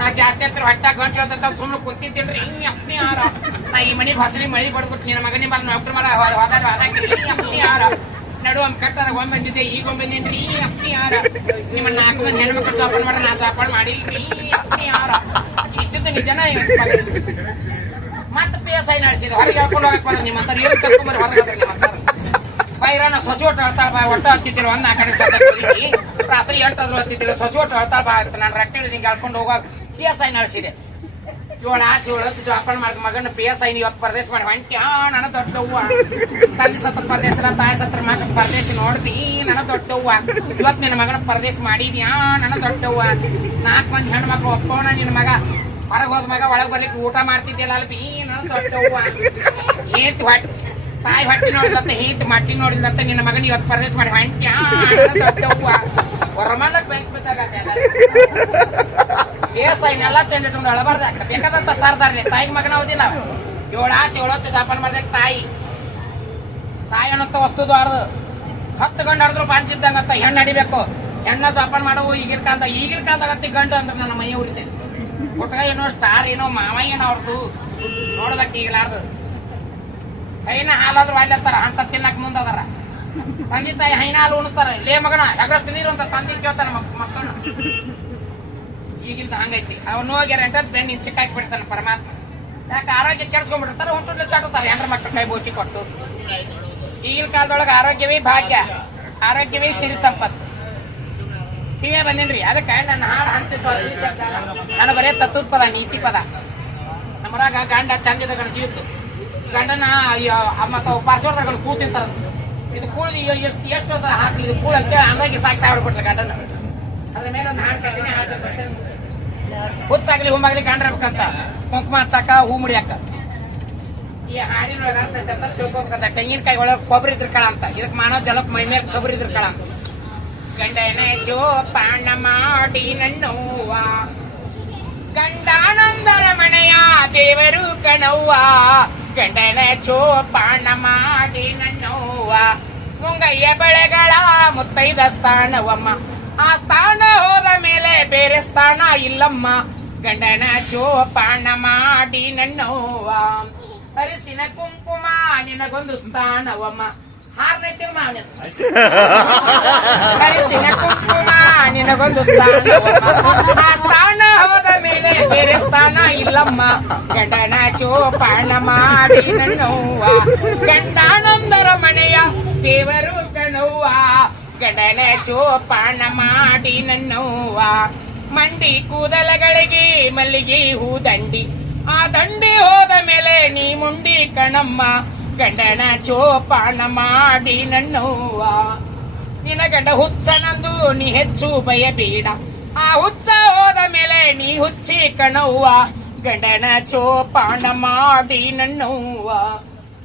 ನಾ ಜಾಸ್ತಿ ಹತ್ರ ಹೊಟ್ಟ ಗಂಟು ಸುಮ್ಮನೆ ಕುಂತಿದ್ದೇನ್ರಿ ಹಿಂಗೆ ಅಪ್ಪನಿ ಯಾರ? ನಾ ಈ ಮನಿಗೆ ಹೊಸಲಿ ಮಳಿ ಬಡ್ಬಿಟ್ಟು ನಿನ್ನ ಮಗನಿ ಮರ ನೌಕರಿ ಮರ ಈ ಅಪ್ಪನಿ ಯಾರ? ನಡು ಒಮ್ಮೆ ಕಟ್ಟಾರ ಒಮ್ಮೆ ಬಂದಿದ್ದೆ ಈಗ ಒಮ್ಮೆ ಬಂದಿದ್ರಿ ಈ ಅಪ್ಪನಿ ಯಾರ? ನಿಮ್ಮ ನಾಲ್ಕು ಮಂದಿ ಹೆಣ್ಮಕ್ಳು ಜಾಪಾನ್ ಮಾಡ ನಾ ಜಾಪಾನ್ ಮಾಡಿಲ್ರಿ. ಈ ಅಪ್ಪನಿ ಯಾರ? ಇದ್ದದ್ದು ನಿಜನ ಮತ್ತೆ ಪಿ ಎಸ್ ಐ ನಡೆಸಿದ. ಹೊರಗೆ ಹೇಳ್ಕೊಂಡು ಹೋಗಕ್ ಬರ ನಿಮ್ಮ ಹತ್ರ ಏನು ಕರ್ಕೊಂಬರ್ ಹೊರಗೆ ಬರ್ರಿ ನಿಮ್ಮ ಹತ್ರ. ಬೈರಾನ ಸೊಸೋಟ ಹೇಳ್ತಾಳ ಬಾ, ಒಟ್ಟ ಹತ್ತಿತ್ತಿರ ಒಂದ್ ನಾಲ್ಕು ಕಡೆ. ರಾತ್ರಿ ಎಂಟಾದ್ರು ಹತ್ತಿತ್ತಿರ ಸೊಸೋಟ ಹೇಳ್ತಾಳ ಬಾ ನಾನು ರಟ್ಟೆ ಹಿಂಗೆ ಹೇಳ್ಕೊಂಡು ಹೋಗುವಾಗ ಪಿ ಎಸ್ ಐ ನಡೆಸಿದೆ. ಇವಳ ಆಚೆ ಹತ್ತು ಜಾಪನ್ ಮಾಡಿ ಮಗನ ಪಿ ಎಸ್ ಐ ಇವತ್ತು ಪರದೇಶ ಮಾಡಿ. ಹೊಂಟ್ಯಾ, ನನ್ನ ದೊಡ್ಡವ್ವ. ತಂದೆ ಸತ್ರ ಪರದೇಶ ತಾಯಿ ಸತ್ರ ಮಗ ಪರದೇಶ ನೋಡ್ತಿ, ನನ್ನ ದೊಡ್ಡವ್ವ. ಇವತ್ತು ನಿನ್ನ ಮಗನ ಪರದೇಶ ಮಾಡಿದ್ಯಾ, ನನ್ನ ದೊಡ್ಡವ್ವ? ನಾಲ್ಕು ಮಂದಿ ಹೆಣ್ಮಕ್ಳು ಒಪ್ಪೋಣ, ನಿನ್ನ ಮಗ. ಹೊರಗೆ ಹೋದ ಮಗ ಒಳಗೆ ಬರ್ಲಿಕ್ಕೆ ಊಟ ಮಾಡ್ತಿದ್ದಿಲ್ಲ ಅಲ್ಪಿ, ನನ್ನ ದೊಡ್ಡವ್ವ. ಏತ್ ಹೊಟ್ಟಿ, ತಾಯಿ ಹೊಟ್ಟೆ ನೋಡಿದಂತೆ ಹೇಂತ ಮಟ್ಟಿ ನೋಡಿದಂತೆ ನಿನ್ನ ಮಗನ ಇವತ್ತು ಪರದೇಶ ಮಾಡಿ. ಹೊಂಟ್ಯಾ, ನನ್ನ ದೊಡ್ಡವ್ವ. ಹೊರಮಂಡಕ್ ಬೆಂಕ್ ಬೇಸಾಯಿನೆಲ್ಲ ಚಂದ ಇಟ್ಕೊಂಡು ಅಳಬಾರ್ದ ಬೇಕಾದಂತ ಸರ್ದಾರ್ಲಿ ತಾಯಿಗೆ ಮಗನ ಓದಿಲ್ಲ ಏಳು ಆಸೆ, ಏಳು ವರ್ಷ ಜಾಪಾನ ತಾಯಿ. ತಾಯಿ ಅನ್ನೋಂತ ವಸ್ತು ದೊಡ್ಡದು ಹತ್ತು ಗಂಡು ಹಡಿದ್ರು ಪಾಂಚಿದ್ದಂಗತ್ತ ಹೆಣ್ಣು ನಡಿಬೇಕು. ಹೆಣ್ಣ ಜಾಪಾನ ಮಾಡವು ಈಗಿನ ಕಾಲದ ಈಗಿನ ಕಾಲದಾಗ ಅತ್ತಿ ಗಂಡು ಅಂದ್ರೆ ನನ್ನ ಮೈ ಉರಿತೆ ಹುಟ್ಟ ಏನೋ ಸ್ಟಾರ್, ಏನೋ ಮಾವ ಏನೋ ಅವ್ರದ್ದು ನೋಡ್ಬೇಕು ಈಗಲಾರ್ದು ಹೈನ ಹಾಲಾದ್ರು ವಾಯ್ಲತ್ತಾರ ಅಂತ ತಿನ್ನಕ್ ಮುಂದದಾರ ತಂದೆ ತಾಯಿ ಹೈನ ಹಾಲು ಉಣಿಸ್ತಾರ. ಲೇ ಮಗನ ಯಾಕ್ರ ತಿಂದಿರು ಅಂತ ತಂದೆ ಕೇಳ್ತಾನ ಮಕ್ಕಳನ್ನ. ಈಗಿಂದ ಹಂಗೈತಿ. ಅವನು ಹೋಗ್ಯಾರ ಅಂತ ಬೆಣ್ಣಿ ಚಿಕ್ಕ ಹಾಕಿಬಿಡ್ತಾನೆ ಪರಮಾತ್ಮ. ಯಾಕೆ ಆರೋಗ್ಯ ಕೆಡ್ಸ್ಕೊಂಡ್ಬಿಡ್ತಾರೆ ಹೊಂಟು ಸಾಟುತ್ತಾರೆ ಹೆಂಡ್ರ ಮಕ್ಕಳ ಕೈ ಬೋಟಿ ಕೊಟ್ಟು. ಈಗಿನ ಕಾಲದೊಳಗೆ ಆರೋಗ್ಯವೇ ಭಾಗ್ಯ. ಆರೋಗ್ಯವೇ ಸಿರಿ ಸಂಪತ್ತು. ಟಿವಿ ಬಂದೇನ್ರಿ. ಅದಕ್ಕೆ ನನ್ನ ಹಾಡು ಸಂಪತ್ತು ನಾನು ಬರೇ ತತ್ವದ ಪದ, ನೀತಿ ಪದ. ನಮ್ಮರಾಗ ಗಂಡ ಚಂದಿದ ಗಂಡ ಜೀವಿತು. ಗಂಡನ ಮತ್ತ ಪಾರ್ಶ್ವದಾಗ ಕೂತಿರ್ತಾರ ಇದು ಕೂಳಿದು ಎಷ್ಟು ಎಷ್ಟು ಹಾಕಲಿ? ಇದು ಕೂಳ ಅಂತ ಹಂಗಾಗಿ ಸಾಕು ಗಂಡನ. ಅದ್ರ ಮೇಲೆ ಒಂದು ಹಾಡು ಕಟ್ಟಿನಿ. ಹುಚ್ಚಾಗ್ಲಿ, ಹುಮ್ಮಾಗ್ಲಿ ಕಾಣ್ರಬೇಕಂತ ಕುಂಕುಮ ಹಚ್ಚಾಕ ಹೂ ಮುಡಿಯಾಕ. ಈ ಹಾಡಿನೊಳಗ ತಿಳ್ಕೊಬೇಕಂತ. ತೆಂಗಿನಕಾಯಿ ಒಳಗೆ ಕೊಬ್ಬರಿ ಇದ್ರಕಳ ಅಂತ. ಇದಕ್ಕೆ ಮಾನವ ಜಲಕ್ ಮೈ ಮೇಲೆ ಕೊಬ್ಬರಿ ಇದ್ರಕಳ ಅಂತ. ಗಂಡನ ಜೋಪಾನ ಮಾಡಿ ನನ್ನವ್ವ ಗಂಡಾನಂದರ ಮನೆಯ ದೇವರು ಕಣವ್ವ. ಗಂಡನ ಜೋಪಾನ ಮಾಡಿ ನನ್ನವ್ವ ಮುಂಗಯ್ಯ ಬೆಳೆಗಳ ಮುತ್ತೈದ ಸ್ಥಾನವಮ್ಮ. ಆ ಸ್ಥಾನ ಹೋದ ಮೇಲೆ ಬೇರೆ ಸ್ಥಾನ ಇಲ್ಲಮ್ಮ. ಗಂಡನ ಚೋಪಾಣ ಮಾಡಿ ನನ್ನವ್ವ. ಅರಿಸಿನ ಕುಂಕುಮ ನಿನಗೊಂದು ಸ್ಥಾನವಮ್ಮ ಹಾರನೇ ತೀರ್ಮಾನ. ಅರಿಸಿನ ಕುಂಕುಮ ನಿನಗೊಂದು ಸ್ಥಾನ ಆ ಸ್ಥಾನ ಹೋದ ಮೇಲೆ ಬೇರೆ ಸ್ಥಾನ ಇಲ್ಲಮ್ಮ. ಗಂಡನ ಚೋಪಾಣ ಮಾಡಿ ನನ್ನವ್ವ. ಗಂಡಾನಂದರ ಮನೆಯ ದೇವರು ಗಣವ್ವ. ಗಂಡನ ಚೋಪಾಣ ಮಾಡಿ ನನ್ನವ್ವ. ಮಂಡಿ ಕೂದಲಗಳಿಗೆ ಮಲ್ಲಿಗೆ ಹೂ ದಂಡಿ. ಆ ದಂಡಿ ಹೋದ ಮೇಲೆ ನೀ ಮುಂಡಿ ಕಣಮ್ಮ, ಗಂಡನ ಚೋಪಾನ ಮಾಡಿ ನನ್ನವ್ವ ನಿನ ಗಂಡ ಹುಚ್ಚನಂದು ನೀ ಹೆಚ್ಚು ಭಯಬೇಡ ಆ ಹುಚ್ಚ ಹೋದ ಮೇಲೆ ನೀ ಹುಚ್ಚಿ ಕಣವ್ವ ಗಂಡನ ಚೋಪಾನ ಮಾಡಿ ನನ್ನವ್ವ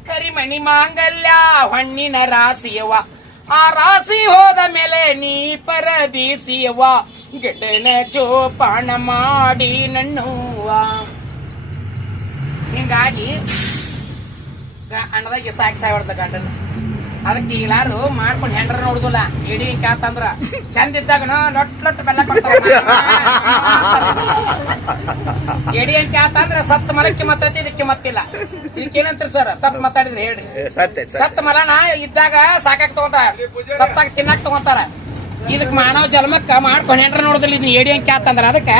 ಕರಿಮಣಿ ಮಾಂಗಲ್ಯ, ಹಣ್ಣಿನ ರಾಸಿಯವ ಆ ರಾಸಿ ಹೋದ ಮೇಲೆ ನೀ ಪರದೀಸಿಯವ ಗಿಡನ ಚೋಪಾಣ ಮಾಡಿ ನಣ್ಣುವ ಹಿಂಗಾಗಿ ಅಣ್ಣದಾಗಿ ಸಾಕಿ ಸಾಯ್ಬಾರ್ದ ಗಂಡನ. ಅದಕ್ಕೆ ಈಗಲಾರು ಮಾಡ್ಕೊಂಡು ಹೆಂಡ್ರ ನೋಡುದಿಲ್ಲ. ಇಡೀ ಕ್ಯಾತಂದ್ರ ಚಂದ ಇದ್ದಾಗ ಲೊಟ್ ಲೊಟ್ ಬೆಲ್ಲ ಕೊಡ್ತಾರ ಎಡಿ ಅಂತ ಕ್ಯಾತಂದ್ರ ಸತ್ತ ಮಲಕ್ಕೆ ಮತ್ತೈತಿ ಇದಕ್ಕೆ ಮತ್ತಿಲ್ಲ. ಇದಕ್ಕೇನಂತ್ರಿ ಸರ್ ತಪ್ಪು ಮಾತಾಡಿದ್ರಿ ಹೇಳ್ರಿ. ಸತ್ತ ಮಲನ ಇದ್ದಾಗ ಸಾಕಾಕ್ ತಗೋತಾರ. ಸತ್ತಾಗ ತಿನ್ನಾಕ್ ತಗೋತಾರ. ಇದಕ್ ಮಾನವ ಜನ್ಮಕ್ಕ ಮಾಡ್ಕೊಂಡು ಹೆಂಡ್ರ ನೋಡುದಿಲ್ಲ ಇದನ್ನ ಎಡಿ ಅಂತ ಕ್ಯಾತಂದ್ರ ಅದಕ್ಕೆ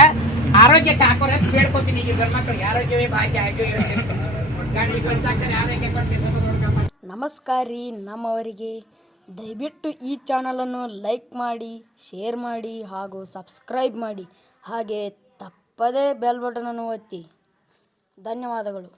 ಆರೋಗ್ಯಕ್ಕೆ ಹಾಕೋರ ಕೇಳ್ಕೊತೀನಿ ಈಗ ಗಂಡ್ ಮಕ್ಕಳಿಗೆ ಆರೋಗ್ಯವೇ ಭಾಗ್ಯ ಶ್ರೇಷ್ಠ. ಗಾಡಿ ಪಂಚಾಕ್ಷರಿ ಆರೋಗ್ಯ ನಮಸ್ಕಾರ ರೀ ನಮ್ಮವರಿಗೆ. ದಯವಿಟ್ಟು ಈ ಚಾನಲನ್ನು ಲೈಕ್ ಮಾಡಿ ಶೇರ್ ಮಾಡಿ ಹಾಗೂ ಸಬ್ಸ್ಕ್ರೈಬ್ ಮಾಡಿ. ಹಾಗೆ ತಪ್ಪದೇ ಬೆಲ್ ಬಟನನ್ನು ಒತ್ತಿ. ಧನ್ಯವಾದಗಳು.